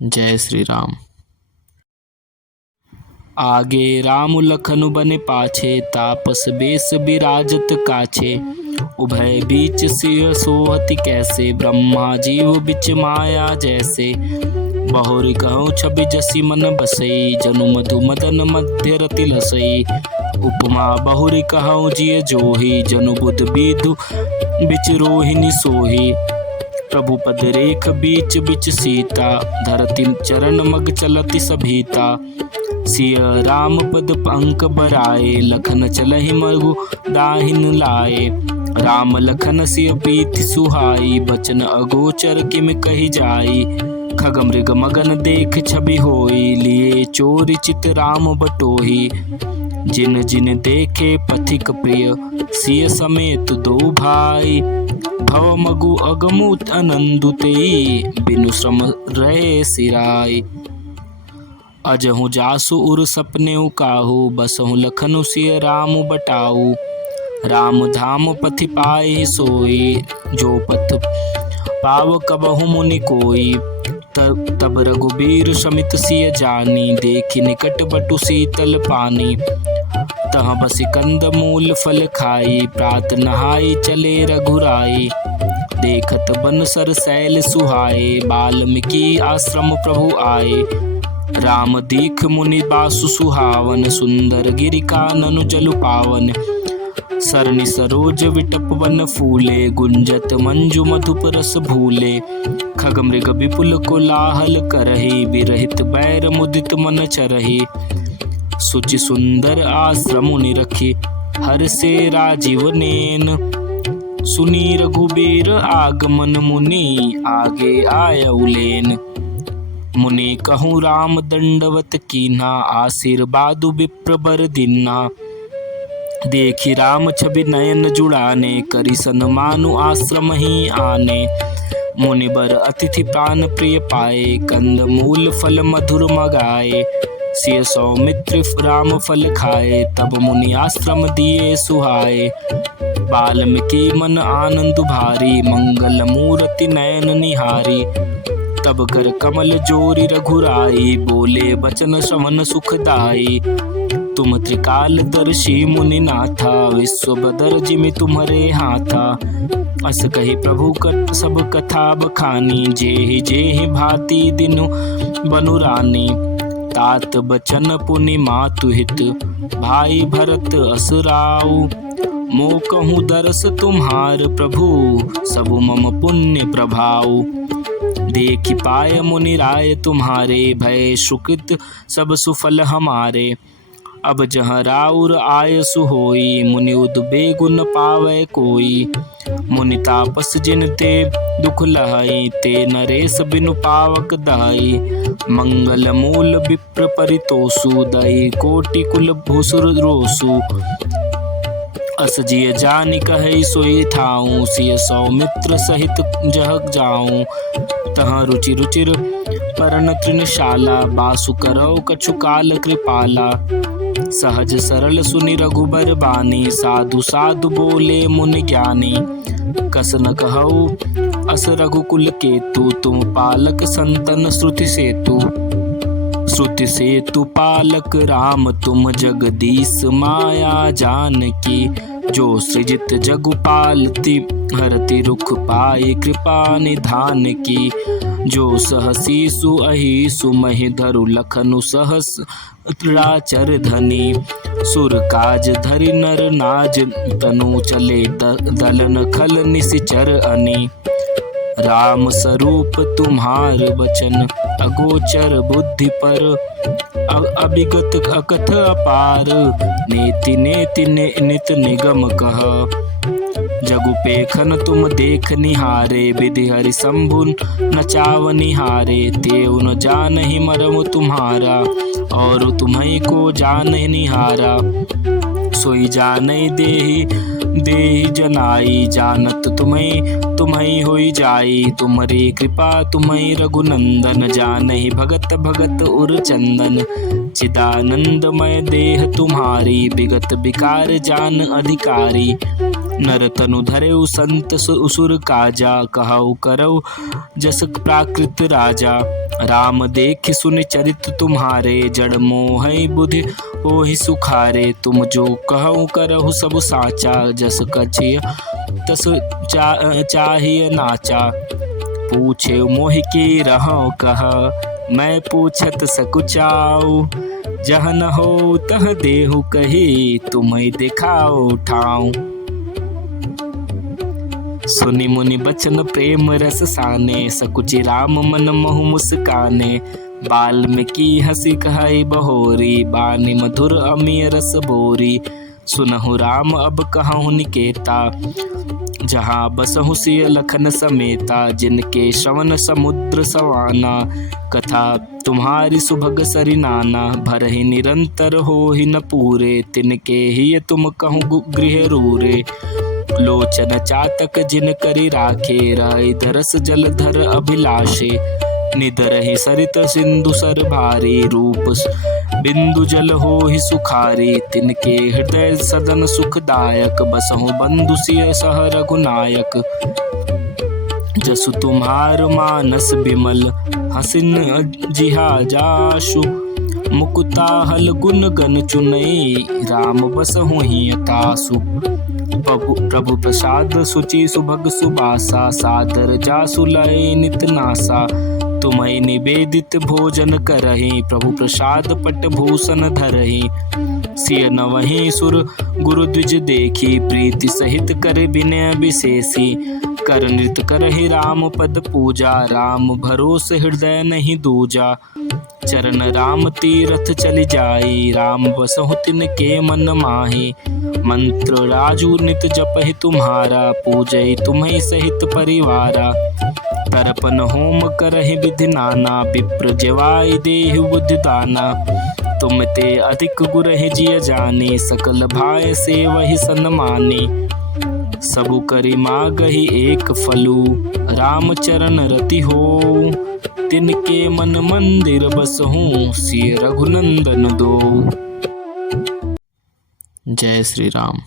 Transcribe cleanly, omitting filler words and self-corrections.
जय श्री राम। आगे राम लखन बने पाछे, तापस बेस बिराजत काछे। उभय बीच सिंह सोहति कैसे, ब्रह्मा जीव बिच माया जैसे। बहुरी कहूँ छवि जसी मन बसई, जनु मधु मदन मध्य रति लसई। उपमा बहुरी कहूँ जिय जोही, जनु बुध विधु बिच रोहिणी सोही। प्रभु पद रेख बीच बिच सीता, धरती चरण मग चलति सभीता। सिय राम पद पंक बराए, लखन चलहि मगु दाहिन लाए। राम लखन सिय प्रीति सुहाई, बचन अगोचर किम कही जाई। खग मृग मगन देख छवि होई, लिए चोरी चित राम बटोही। जिन जिन देखे पथिक प्रिय, सिय समेत दो भाई। भव मगु अगमु अनंदु तेई, बिनु श्रम रहे सिराई। अजहु जासु उर सपने काहू, बसहु लखनु सिय राम बटाऊ। राम धाम पथि पाए सोई, जो पथ पाव कबहु मुनि कोई। तब रघुबीर समित सिय जानी, देखि निकट बटु शीतल पानी। तह बसि कंद मूल फल खाई, प्रात नहाई चले रघुराई। देखत बन सर सैल सुहाए, बाल्मीकि आश्रम प्रभु आए। राम दीख मुनि बासु सुहावन, सुंदर गिरि कानन जलु पावन। सरनि सरोज विटप वन फूले, गुंजत मंजु मधुप रस भूले। खग मृग विपुल कोलाहल करहि, विरहित बैर मुदित मन चरहि। सुचि सुंदर आश्रम मुनि रखी, हर से राजीव नैन। सुनी रघुबीर आगमन, मुनि आगे आयउ लेन। मुनि कहूँ राम दंडवत कीन्हा, आशीर्वादु विप्र बर दीन्हा। देखी राम छवि नयन जुड़ाने, करि सन्मानु आश्रम ही आने। मुनि बर अतिथि प्राण प्रिय पाए, कंद मूल फल मधुर मगाए। सिय सौमित्र राम फल खाए, तब मुनि आश्रम दिए सुहाए। बाल्मीकि मन आनंद भारी, मंगल मूर्ति नयन निहारी। तब कर कमल जोरी रघुराई, बोले बचन श्रवण सुखदाई। तुम त्रिकालदर्शी मुनि नाथा, विश्व बदर जिमि तुम्हारे हाथा। अस कही प्रभु कट सब कथा बखानी, जेहि जेहि भांति दिनु बनु रानी। तात बचन पुनि मातु हित, भाई भरत असुराऊ। मो कहूँ दरस तुम्हार प्रभु, सबु मम पुण्य प्रभाऊ। देखि पाय मुनि राय तुम्हारे, भय सुकृत सब सुफल हमारे। अब जहाँ राउर आयसु होई, मुनि उद्बेगु न पावै कोई। मुनि तापस जिन ते दुख लहई, ते नरेश बिनु पावक दहई। मंगल मूल विप्र परितोषु, दई कोटि कुल भूसुर रोसु। अस जिय जानि कहई सोई ठाऊं, सिय सौमित्र सहित जह जाऊं। तह रुचि रुचिर परन तृणशाला, बासु करौ कछु काल कृपाला। सहज सरल सुनि रघुबर बानी, साधु साधु बोले मुनि ज्ञानी। कस न कहऊ अस रघुकुल केतु, तुम पालक संतन श्रुति सेतु। श्रुति सेतु पालक राम, तुम जगदीश माया जानकी। जो सृजित जगु पालती, हरति रुख पाई कृपा निधान की। जो सहसी सुअहिसु, महि धरु लखनु सहस राचर धनी। सुर काज धरि नर नाज, तनु चले दलन खल निसिचर अनी। राम स्वरूप तुम्हार बचन, अगोचर बुद्धि पर। अभिगत अकथ अपार, नेति नेति नित निगम कह। जगु पेखन तुम देख निहारे, विधि हरि शंभु नचाव निहारे। तेउ न जानहि मरम तुम्हारा, और तुम्हीं को जानहि निहारा। सोई जानई देहि देहि जनाई, जानत तुम्हीं होई जाई। तुम्हारी कृपा तुम्हीं रघुनंदन, जानहि भगत भगत उर चंदन। चिदानंदमय देह तुम्हारी, विगत विकार जान अधिकारी। नर तनु धरेउ संत सुर काजा, कहु करौ जस प्राकृत राजा। राम देख सुन चरित तुम्हारे, जड़ मोह बुद्धि होहि सुखारे। तुम जो कहु करहु सब साचा, जस कछिय तस चाहिए नाचा। पूछे मोहि की रहो कह, मैं पूछत सकुचाऊ। जह न हो तह देहु कही, तुम्हें दिखाओ ठाऊ। सुनि मुनि बचन प्रेम रस साने, सकुचि राम मन महु मुस्काने। बाल्मीकि हंसी कहै बहोरी, बानी मधुर अमी रस बोरी। सुनहु राम अब कहूँ निकेता, जहाँ बसहु सिय लखन समेता। जिनके श्रवण समुद्र सवाना, कथा तुम्हारी सुभग सरि नाना। भरहि निरंतर होहि न पूरे, तिनके ही तुम कहूँ गृह रूरे। लोचन चातक जिन करि राखे, रहि दरस जलधर अभिलाषे। निधरहि सरित सिंधु सर भारी, रूप बिंदु जल होहि सुखारी। तिनके हृदय सदन सुखदायक, बसहु बंधु सिय सह रघुनायक। जसु तुम्हार मानस बिमल, हसिन जिहा जासु। मुकुता हल गुन गन चुनई, राम बसहु हिय तासु। प्रभु प्रसाद सुचि सुभग सुबासा, सादर जासु लय नित नासा। तुम्हें निवेदित भोजन करहि, प्रभु प्रसाद पट भूषण धरहि। सिय नवहि सुर गुरु द्विज देखी, प्रीति सहित कर विनय विशेषी। कर नृत्य करहि राम पद पूजा, राम भरोस हृदय नहीं दूजा। चरण राम तीरथ चलि जाई, राम बसहु तिनके मन माहि। मंत्र राजू नित जपहि तुम्हारा, पूजहि तुम्हें सहित परिवारा। तर्पण होम करहि विधि नाना, विप्र जेवाई देहु बुद्धि दाना। तुम ते अधिक गुरहि जिय जानी, सकल भाय सेवहि सन्मानी। सबु करि मागहि एक फलु, राम चरण रति होऊ। तिनके मन मंदिर बसहु, सिय रघुनंदन दो। जय श्री राम।